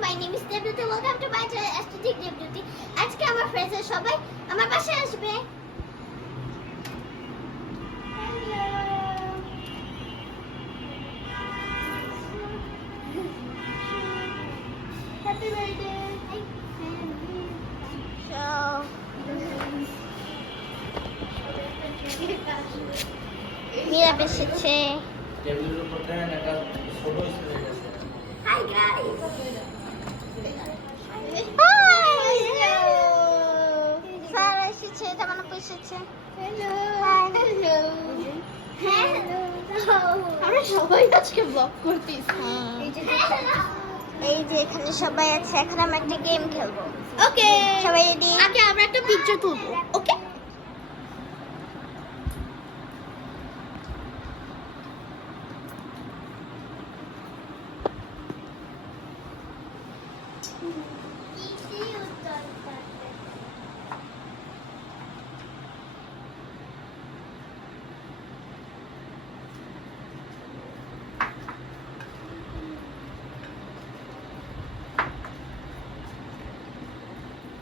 my name is Devduti. Welcome to my channel Aesthetic Devduti. আজকে আমার friends সবাই আমার বাসায় আসবে। Happy birthday. Mira এসেছে। টেবিলের উপর দেন একটা ছোট স্প্রে আছে। Hi guys. Sarah এসেছে, তামান্না এসেছে। Hello. Hello. Hello. আমরা সবাই আজকে ব্লগ করতেছি। এই যে এখানে সবাই আছে, এখন আমরা একটা গেম খেলবো। ওকে। সবাই রেডি? আগে আমরা একটা পিকচার তুলবো। ওকে?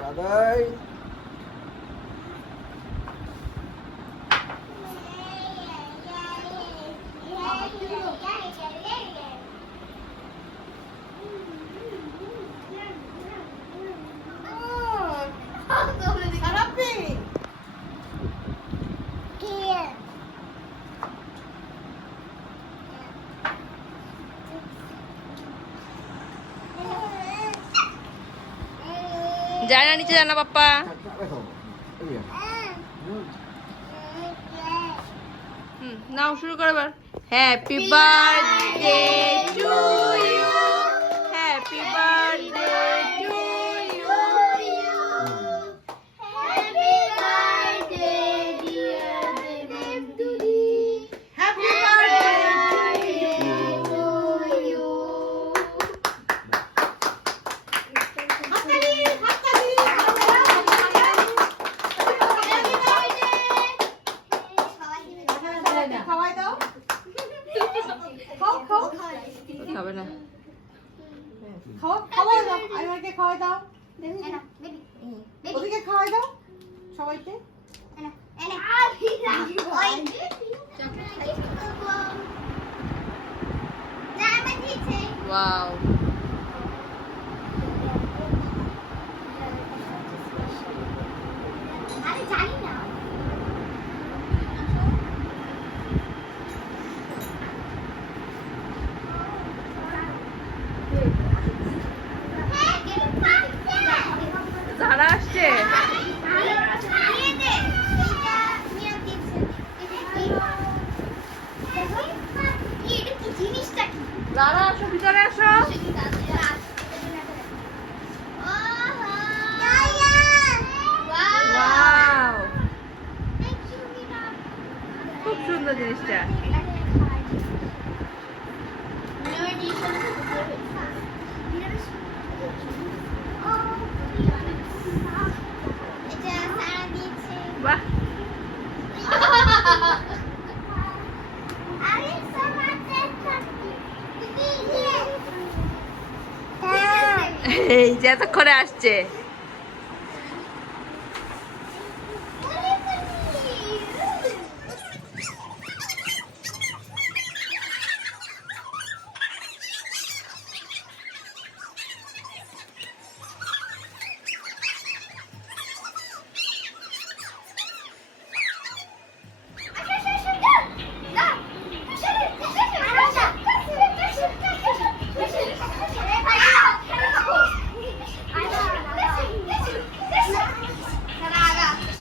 দাদাই জানা নিচে জানা পাপ্পা নাও শুরু করো এবার happy birthday to you happy birthday to you Happy birthday dear Devduti. Happy birthday To you. খাওয়াই দাও খাবে না খাওয়াই দাও আইমাকে খাওয়াই দাও ওদিকে খাওয়াই দাও সবাইকে ওয়াও জানি না যারা আসছে যারা আসো ভিতরে আসো ওয়াও খুব সুন্দর জিনিসটা বাহ এই যে এতক্ষণে আসছে